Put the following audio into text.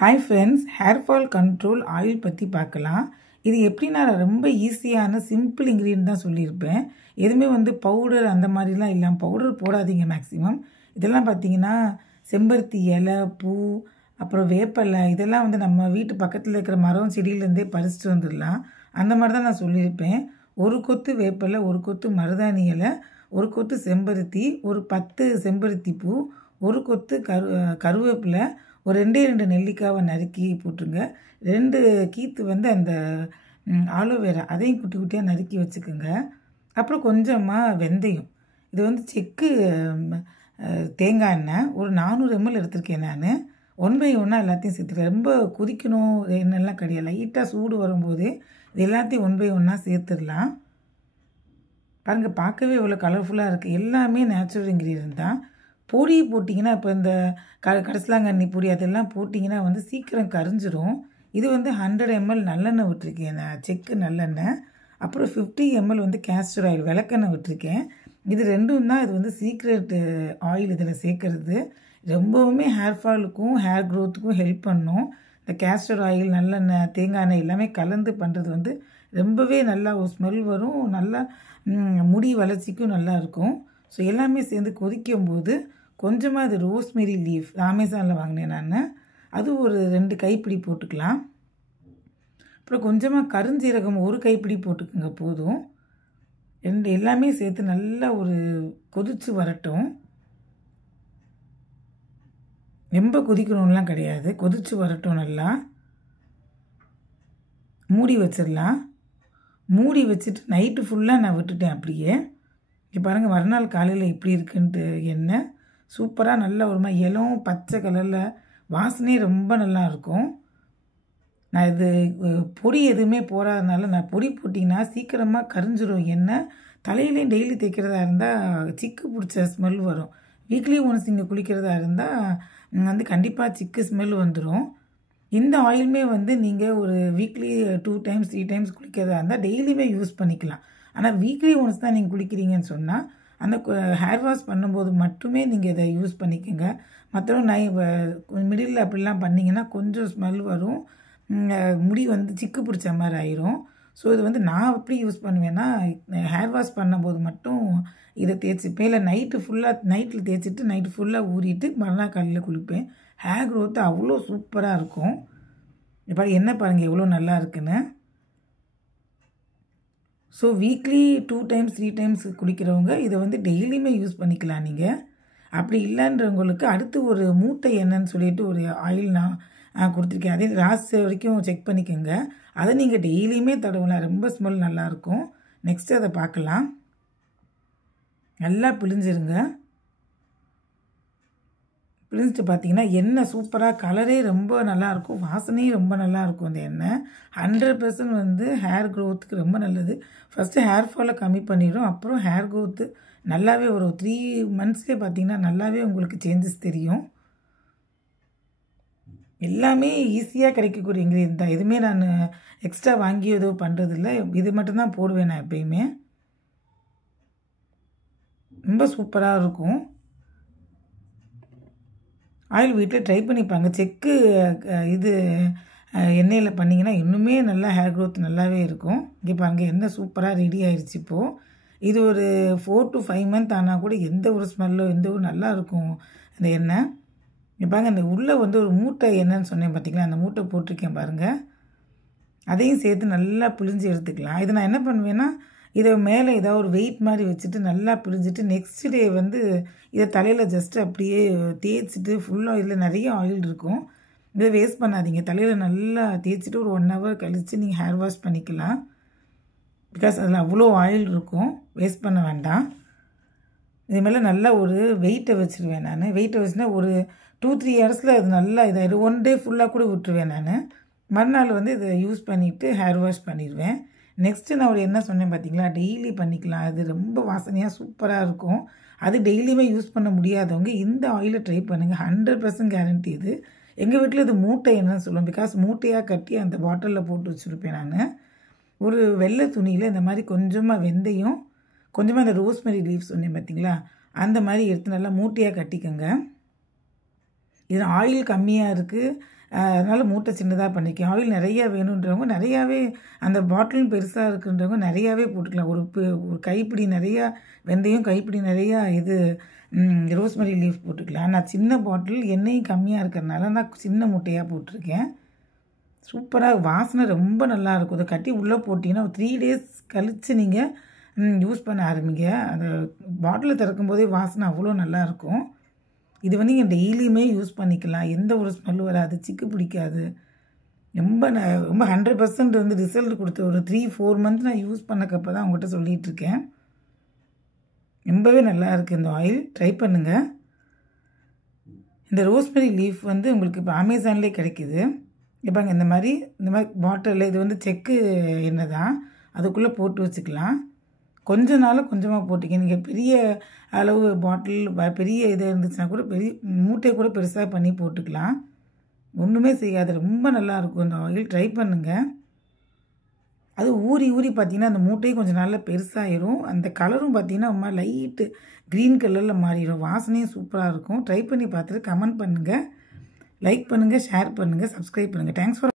Hi friends, hair fall control oil பற்றி பார்க்கலாம். இது எப்படின்னா ரொம்ப ஈஸியான சிம்பிள் இன்க்ரீடியன்ட் தான் சொல்லியிருப்பேன். எதுவுமே பவுடர் அந்த மாதிரிலாம் இல்லாமல், பவுடர் போடாதீங்க மேக்ஸிமம். இதெல்லாம் பார்த்தீங்கன்னா செம்பருத்தி இலை, பூ, அப்புறம் வேப்பலை, இதெல்லாம் நம்ம வீட்டு பக்கத்தில் இருக்கிற மரம் செடியிலேருந்தே பறிச்சுட்டு வந்துடலாம். அந்த மாதிரி தான் நான் சொல்லியிருப்பேன். ஒரு கொத்து வேப்பலை, ஒரு கொத்து மருதாணி இலை, ஒரு கொத்து செம்பருத்தி, ஒரு 10 செம்பருத்தி பூ, ஒரு கொத்து கருவேப்பிலை, ஒரு 2 நெல்லிக்காவை நறுக்கி போட்டுருங்க. 2 கீத்து அந்த ஆலோவேரா அதையும் குட்டி குட்டியாக நறுக்கி வச்சுக்கோங்க. அப்புறம் கொஞ்சமாக வெந்தயம். இது செக்கு தேங்காய் எண்ணெய் ஒரு 400 ml எடுத்திருக்கேன் நான். 1 by 1 எல்லாத்தையும் சேர்த்துருக்கேன். ரொம்ப கொதிக்கணும் எண்ணெய்லாம் கிடையாது. லைட்டாக சூடு வரும்போதே இது எல்லாத்தையும் 1 by 1 சேர்த்துடலாம். பாருங்கள், பார்க்கவே இவ்வளோ கலர்ஃபுல்லாக இருக்குது. எல்லாமே நேச்சுரல் இன்க்ரீடியன்ட் தான். பொடி போட்டிங்கன்னா, இப்போ இந்த கடசலாங்கண்ணி பொடி அதெல்லாம் போட்டிங்கன்னா சீக்கிரம் கரிஞ்சிரும். இது 100 ml நல்லெண்ணெய் விட்டுருக்கேன் நான், செக்கு நல்லெண்ணெய். அப்புறம் 50 ml கேஸ்டர் ஆயில் விளக்கெண்ணெய் விட்டுருக்கேன். இது ரெண்டும் தான் இது சீக்ரெட் ஆயில் இதில் சேர்க்கறது. ரொம்பவுமே ஹேர் ஃபாலுக்கும் ஹேர் க்ரோத்துக்கும் ஹெல்ப் பண்ணும். இந்த கேஸ்டர் ஆயில், நல்லெண்ணெய், தேங்காய் எண்ணெய் எல்லாமே கலந்து பண்ணுறது ரொம்பவே நல்லா ஒரு ஸ்மெல் வரும். நல்லா முடி வளர்ச்சிக்கும் நல்லா இருக்கும். ஸோ எல்லாமே சேர்ந்து கொதிக்கும்போது கொஞ்சமாக அது ரோஸ்மெரி லீஃப் அமேசானில் வாங்கினேன் நான். அது ஒரு 2 கைப்பிடி போட்டுக்கலாம். அப்புறம் கொஞ்சமாக கருஞ்சீரகம் 1 கைப்பிடி போட்டுக்குங்க போதும். எல்லாமே சேர்த்து நல்லா ஒரு கொதித்து வரட்டும். ரொம்ப கொதிக்கணும்லாம் கிடையாது, கொதித்து வரட்டும். நல்லா மூடி வச்சிடலாம். மூடி வச்சுட்டு நைட்டு ஃபுல்லாக நான் விட்டுட்டேன் அப்படியே. இங்கே பாருங்கள், மறுநாள் காலையில் எப்படி இருக்குன்ட்டு எண்ணெய் சூப்பராக நல்லா ஒரு மாதிரி இளம் பச்சை கலரில் வாசனையே ரொம்ப நல்லா இருக்கும். நான் இது பொடி எதுவுமே போடாதனால, நான் பொடி போட்டிங்கன்னா சீக்கிரமாக கரிஞ்சிரும் எண்ணெய். தலையிலையும் டெய்லி தேய்க்கிறதா இருந்தால் சிக்கு பிடிச்ச ஸ்மெல் வரும். வீக்லி ஒன்ஸ் நீங்கள் குளிக்கிறதா இருந்தால் கண்டிப்பாக சிக்கு ஸ்மெல் வந்துடும். இந்த ஆயிலுமே நீங்கள் ஒரு வீக்லி 2 times 3 times குளிக்கிறதா இருந்தால் டெய்லியுமே யூஸ் பண்ணிக்கலாம். ஆனால் வீக்லி ஒன்ஸ் தான் நீங்கள் குளிக்கிறீங்கன்னு சொன்னால் அந்த ஹேர் வாஷ் பண்ணும்போது மட்டுமே நீங்கள் இதை யூஸ் பண்ணிக்கோங்க. மற்றபடி மிடில் அப்படிலாம் பண்ணிங்கன்னா கொஞ்சம் ஸ்மெல் வரும். முடி சிக்கு பிடிச்ச மாதிரி ஆயிரும். ஸோ இது நான் எப்படி யூஸ் பண்ணுவேன்னா, ஹேர் வாஷ் பண்ணும்போது மட்டும் இதை தேய்ச்சிப்பேன். இல்லை நைட்டில் தேய்ச்சிட்டு நைட்டு ஃபுல்லாக ஊறிட்டு மறுநாள் காலையில் குளிப்பேன். ஹேர் க்ரோத்து அவ்வளோ சூப்பராக இருக்கும். இப்போ என்ன பாருங்கள் எவ்வளோ நல்லா இருக்குன்னு. ஸோ வீக்லி 2 times 3 times குளிக்கிறவங்க இதை டெய்லியுமே யூஸ் பண்ணிக்கலாம் நீங்கள். அப்படி இல்லைன்றவங்களுக்கு அடுத்து ஒரு மூட்டை எண்ணெய்ன்னு சொல்லிட்டு ஒரு ஆயில் நான் கொடுத்துருக்கேன். அதே ராஸ் வரைக்கும் செக் பண்ணிக்கோங்க. அதை நீங்கள் டெய்லியுமே தடவலாம். ரொம்ப ஸ்மெல் நல்லாயிருக்கும். நெக்ஸ்ட்டு அதை பார்க்கலாம். நல்லா பிழிஞ்சிருங்க. பிழிஞ்சிட்டு பார்த்தீங்கன்னா எண்ணெய் சூப்பராக கலரே ரொம்ப நல்லாயிருக்கும், வாசனையும் ரொம்ப நல்லாயிருக்கும். அந்த எண்ணெய் 100% ஹேர் க்ரோத்துக்கு ரொம்ப நல்லது. ஃபஸ்ட்டு ஹேர் ஃபாலை கம்மி பண்ணிடும். அப்புறம் ஹேர் க்ரோத்து நல்லாவே ஒரு 3 monthsலேயே பார்த்தீங்கன்னா நல்லாவே உங்களுக்கு சேஞ்சஸ் தெரியும். எல்லாமே ஈஸியாக கிடைக்கக்கூடிய இன்க்ரீடியன்ட் தான். எதுவுமே நான் எக்ஸ்ட்ரா வாங்கி ஏதோ பண்ணுறதில்ல. இது மட்டும்தான் போடுவேன் நான் எப்பயுமே. ரொம்ப சூப்பராக இருக்கும். ஆயில் வீட்டில் ட்ரை பண்ணிப்பாங்க. செக்கு எண்ணெயில் பண்ணிங்கன்னா இன்னுமே நல்லா ஹேர் க்ரோத் நல்லாவே இருக்கும். இங்கே பாருங்கள், எண்ணெய் சூப்பராக ரெடி ஆயிடுச்சு. இப்போது இது ஒரு 4 to 5 months ஆனால் கூட எந்த ஒரு ஸ்மெல்லோ நல்லா இருக்கும் அந்த எண்ணெய். இங்கே பாருங்கள், அந்த உள்ளே ஒரு மூட்டை எண்ணெய்ன்னு சொன்னேன் பார்த்தீங்களா, அந்த மூட்டை போட்டிருக்கேன் பாருங்கள். அதையும் சேர்த்து நல்லா பிழிஞ்சு எடுத்துக்கலாம். இது நான் என்ன பண்ணுவேன்னா, இதை மேலே ஏதாவது ஒரு வெயிட் மாதிரி வச்சுட்டு நல்லா பிழிஞ்சிட்டு நெக்ஸ்ட் டே இதை தலையில் ஜஸ்ட்டு அப்படியே தேய்ச்சிட்டு ஃபுல்லாக இதில் நிறைய ஆயில் இருக்கும். இதை வேஸ்ட் பண்ணாதீங்க. தலையில் நல்லா தேய்ச்சிட்டு ஒரு 1 hour கழித்து நீங்கள் ஹேர் வாஷ் பண்ணிக்கலாம். பிகாஸ் அதில் அவ்வளோ ஆயில் இருக்கும், வேஸ்ட் பண்ண வேண்டாம். இது மேலே நல்லா ஒரு வெயிட்டை வச்சுருவேன் நான். வெயிட்டை வச்சுன்னா ஒரு 2-3 hours அது நல்லா இதாகிடும். 1 day ஃபுல்லாக கூட விட்டுருவேன் நான். மறுநாள் இதை யூஸ் பண்ணிவிட்டு ஹேர் வாஷ் பண்ணிடுவேன். நெக்ஸ்ட்டு நான் ஒரு என்ன சொன்னேன் பார்த்தீங்களா, டெய்லி பண்ணிக்கலாம். அது ரொம்ப வாசனையாக சூப்பராக இருக்கும். அது டெய்லியுமே யூஸ் பண்ண முடியாதவங்க இந்த ஆயிலை ட்ரை பண்ணுங்கள். 100% கேரண்டி இது. எங்கள் வீட்டில் இது மூட்டை என்னன்னு சொல்லுவோம். பிகாஸ் மூட்டையாக கட்டி அந்த பாட்டிலில் போட்டு வச்சுருப்பேன் நான். ஒரு வெள்ளை துணியில் இந்த மாதிரி கொஞ்சமாக வெந்தயம், கொஞ்சமாக இந்த ரோஸ்மெரி லீஃப் சொன்னேன் பார்த்தீங்களா, அந்த மாதிரி எடுத்து நல்லா மூட்டையாக கட்டிக்கோங்க. இது ஆயில் கம்மியாக இருக்குது, அதனால் மூட்டை சின்னதாக பண்ணிக்கேன். ஆயில் நிறையா வேணுன்றவங்க நிறையாவே அந்த பாட்டிலும் பெருசாக இருக்குன்றவங்க நிறையாவே போட்டுக்கலாம். ஒரு கைப்பிடி நிறையா வெந்தயம், கைப்பிடி நிறையா இது ரோஸ்மெரி லீஃப் போட்டுக்கலாம். நான் சின்ன பாட்டில் எண்ணெயும் கம்மியாக இருக்கிறதுனால நான் சின்ன மூட்டையாக போட்டிருக்கேன். சூப்பராக வாசனை ரொம்ப நல்லாயிருக்கும். அதை கட்டி உள்ளே போட்டிங்கன்னா 3 days கழித்து நீங்கள் யூஸ் பண்ண ஆரம்பிங்க. அந்த பாட்டிலை திறக்கும் போதே வாசனை அவ்வளோ நல்லாயிருக்கும். இது வந்து நீங்கள் டெய்லியுமே யூஸ் பண்ணிக்கலாம். எந்த ஒரு ஸ்மெல் வராது, சிக்கு பிடிக்காது. ரொம்ப 100% வந்து ரிசல்ட் கொடுத்த ஒரு 3-4 months நான் யூஸ் பண்ணக்கப்போ தான் உங்கள்கிட்ட சொல்லிகிட்ருக்கேன். ரொம்பவே நல்லா இருக்குது இந்த ஆயில். ட்ரை பண்ணுங்கள். இந்த ரோஸ்மெரி லீஃப் வந்து உங்களுக்கு இப்போ அமேசான்லேயே கிடைக்கிது. இப்போங்க இந்த மாதிரி பாட்டிலில் இது வந்து செக்கு எண்ணெய் தான், அதுக்குள்ளே போட்டு வச்சுக்கலாம். கொஞ்ச நாள் கொஞ்சமாக போட்டிங்க. நீங்கள் பெரிய அளவு பாட்டில் பெரிய இது இருந்துச்சுன்னா கூட பெரிய மூட்டையை கூட பெருசாக பண்ணி போட்டுக்கலாம். ஒன்றுமே செய்யாது. ரொம்ப நல்லாயிருக்கும் இந்த ஆயில். ட்ரை பண்ணுங்கள். அது ஊறி பார்த்திங்கன்னா அந்த மூட்டையும் கொஞ்சம் நாளில் பெருசாகிடும். அந்த கலரும் பார்த்திங்கன்னா ரொம்ப லைட்டு க்ரீன் கலரில் மாறிடும். வாசனையும் சூப்பராக இருக்கும். ட்ரை பண்ணி பார்த்துட்டு கமெண்ட் பண்ணுங்கள், லைக் பண்ணுங்கள், ஷேர் பண்ணுங்கள், சப்ஸ்கிரைப் பண்ணுங்கள். Thanks for